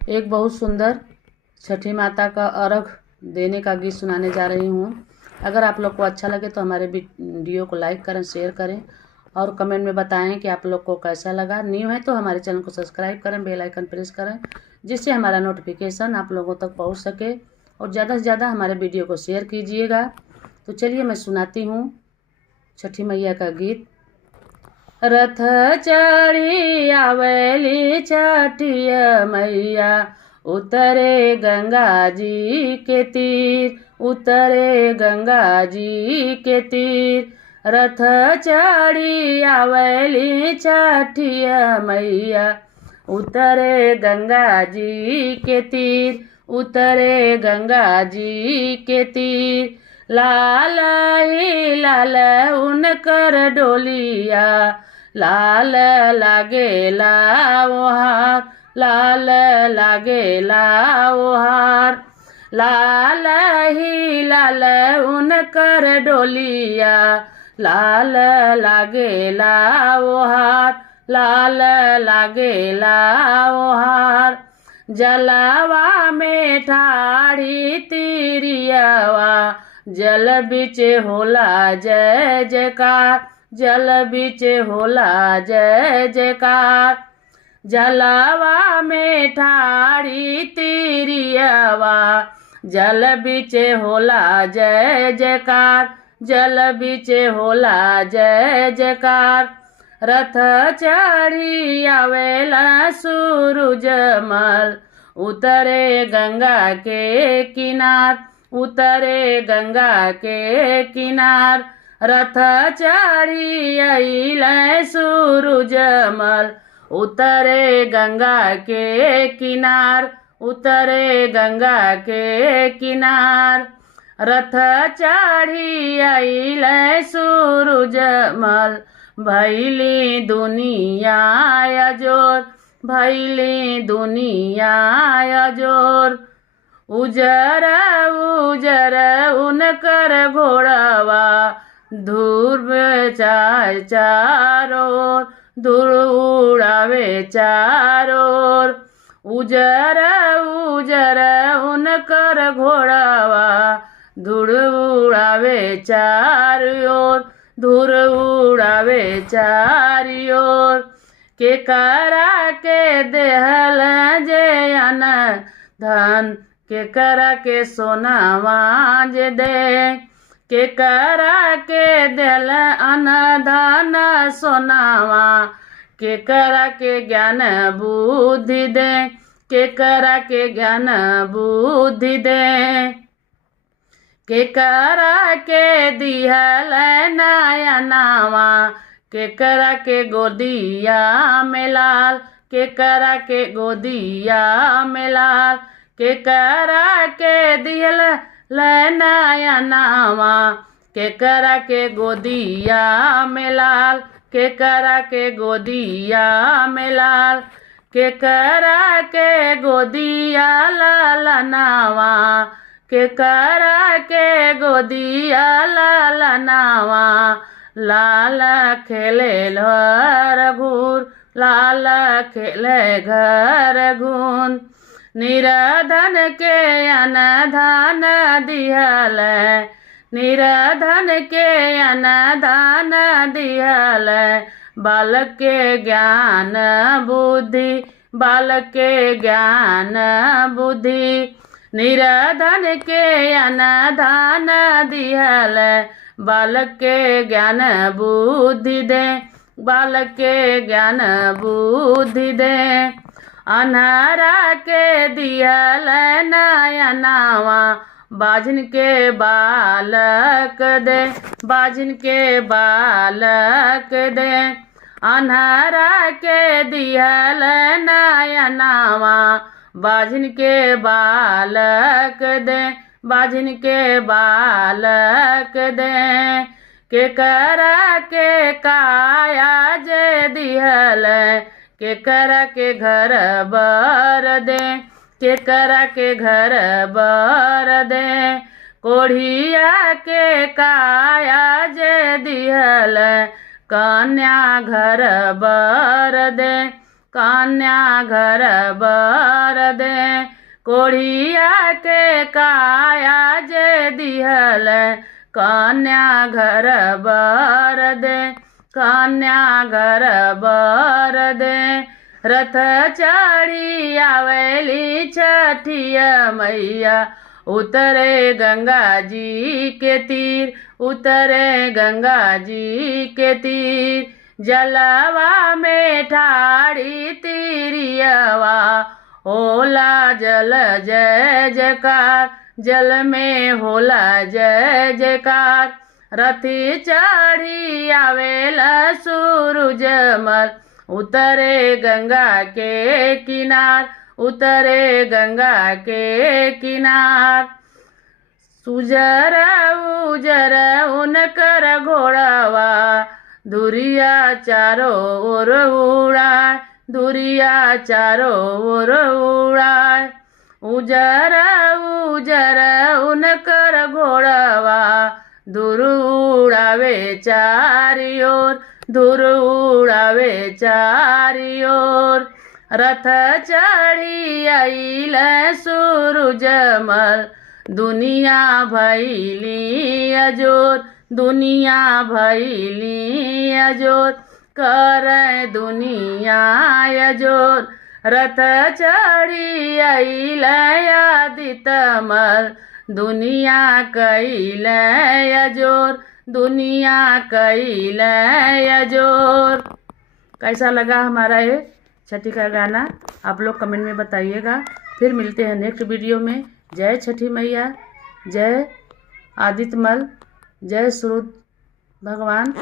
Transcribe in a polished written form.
एक बहुत सुंदर छठी माता का अर्घ देने का गीत सुनाने जा रही हूँ। अगर आप लोग को अच्छा लगे तो हमारे वीडियो को लाइक करें, शेयर करें और कमेंट में बताएं कि आप लोग को कैसा लगा। न्यू है तो हमारे चैनल को सब्सक्राइब करें, बेल आइकन प्रेस करें, जिससे हमारा नोटिफिकेशन आप लोगों तक पहुँच सके और ज़्यादा से ज़्यादा हमारे वीडियो को शेयर कीजिएगा। तो चलिए मैं सुनाती हूँ छठी मैया का गीत। रथ चढ़ी आवेली छठिया मैया, उतरे गंगा जी के तीर, उतरे गंगा जी के तीर। रथ चढ़ी आवेली छठिया मैया, उतरे गंगा जी के तीर, उतरे गंगा जी के तीर। लाल ही लाल उनकर डोलिया, लाल लागेला ओहार, लाल लागेला ओहार। लाल ही लाल उनकर डोलिया, लाल लागेला ओहार, लाल लागेला ओहार। जलवा में ठाड़ी तिरियावा, जल बिच होला जय जयकार, जल बिच होला जय जयकार। जलवा में ठाड़ी तिरियावा, जल बिच होला जय जयकार, जल बिच होला जय जयकार। रथ चढ़ी आवेला सूरज मल, उतरे गंगा के किनार, उतरे गंगा के किनार। रथ चढ़ी अइले सूरज मल, उतरे गंगा के किनार, उतरे गंगा के किनार। रथ चढ़ी अइले सूरज मल, भैली दुनिया अजोर, भैली दुनिया अजोर। उजर उजर उनकर घोड़वा, धूर चाय चारोर, धूर उड़ावे चारोर। उजर उजर उनकर घोड़वा, धूर उड़ावे चारोर, धूर उड़ावे चारियोर। के करा के देहल जे अन धन, के करा के सोनावा जे दे, के करा के देहल अन धन सोनावा। के करा के ज्ञान बुद्धि दे, के करा के ज्ञान बुद्धि दे। के करा के दिहल नयनावा, के करा के गोदिया में लाल, के करा के गोदिया में लाल। के करा के दिहल नयनावा, के करा के गोदिया में लाल, के करा के गोदिया में लाल। के करा के गोदिया लालनावा, के करा के गोदिया लालनावा। लाल खेले घर घूर, लाल खेले घर घून। निराधन के अनधान दिहल, निराधन के अनधान दिहल। बालक के ज्ञान बुद्धि, बालक के ज्ञान बुद्धि। निराधन के अनधान दिहल, बालक के ज्ञान बुद्धि दे, बालक के ज्ञान बुद्धि दे। अन्हरा के दिहल नयनावा, बाझिन के बालक दे, बाझिन के बालक दे। अन्हरा के दिहल नयनावा, बाझिन के बालक दे, बाझिन के बालक दे। के करा के काया जे दिहल, के करा के घर बर दे, के करा के घर बर दे। कोढ़िया के काया जे दिहल, कन्या घर बर दे, कन्या घर बर दे। कोढ़िया के काया जे दिहल कन्या घर बर दे, कन्या घर बर दे। रथ चढ़ी आवेली छठिया मैया, उतरे गंगा जी के तीर, उतरे गंगा जी के तीर। जलवा में ठाड़ी तिरियवा, होला जल जय जयकार, जल में होला जय जयकार। रथी चढ़ी आवेला सूरज मल, उतरे गंगा के किनार, उतरे गंगा के किनार। सुजर उजर उनकर घोड़वा, दुरिया चारों ओर उड़ाए, दुरिया चारों ओर उड़ाए। उजर उजर उनकर घोड़वा, दूर उड़ावे चारी ओर, दूर उड़ावे चारी ओर। रथ चढ़ी आइल सूरज मल, दुनिया भैली अजोर, दुनिया भैली अजोर। करे दुनिया अजोर, रथ चढ़ी आइल आदित्य मल, दुनिया कैल अजोर, दुनिया कैल अजोर। कैसा लगा हमारा ये छठी का गाना आप लोग कमेंट में बताइएगा। फिर मिलते हैं नेक्स्ट वीडियो में। जय छठी मैया, जय आदित्य मल, जय सूरज भगवान।